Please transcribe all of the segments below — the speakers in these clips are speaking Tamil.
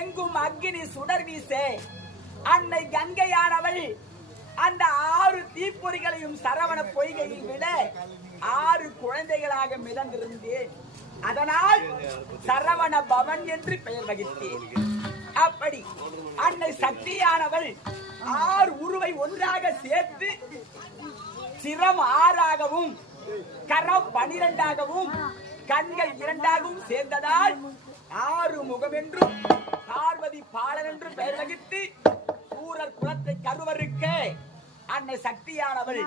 எங்கும் அக்னி சுடர் வீச அன்னை கங்கையானவள் அந்த 6 தீப்பொறிகளையும் சரவண பொய்கையில் விட 6 குழந்தைகளாக மிதந்திருந்தேன். அதனால் சரவண பவன் என்று பெயர் வகித்தேன். அப்படி அன்னை சக்தியானவள் 6 உருவை ஒன்றாக சேர்த்து சிரம் 6ஆகவும் கரம் 12ஆகவும் கண்கள் 2ஆகவும் சேர்ந்ததால் 6 முகம் என்றும் பார்வதி பாலன் என்றும் பெயர் வகித்து சூரர் குலத்தை கருவருக்க அன்னை சக்தியானவள்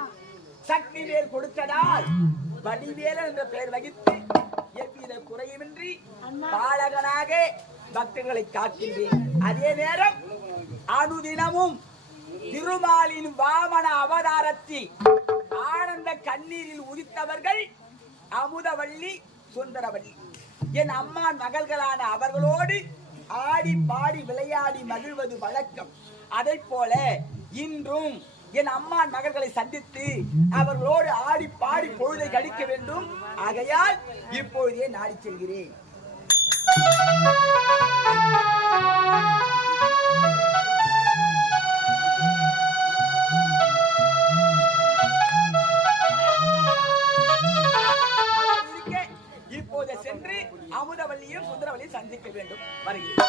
சக்தி வேல் கொடுத்ததால் வடிவேலன் என்ற பெயர் வகித்து எவ்வித குறையுமின்றி பாலகனாக பக்தர்களை காக்கின்றேன். அதே நேரம் அனுதினமும் திருமாலின் வாமன அவதாரத்தில் ஆனந்த கண்ணீரில் உதித்தவர்கள் அமுதவள்ளி சுந்தரவள்ளி என் அம்மா மகள்களான அவர்களோடு ஆடி பாடி விளையாடி மகிழ்வது வழக்கம். அதை போல இன்றும் என் அம்மா மகள்களை சந்தித்து அவர்களோடு ஆடி பாடி பொழுதை கழிக்க வேண்டும். ஆகையால் இப்பொழுதே நாடி செல்கிறேன். இப்போது சென்று அமுதவல்லியும் சுந்தரவல்லியும் சந்திக்க வேண்டும். வருகிறேன்.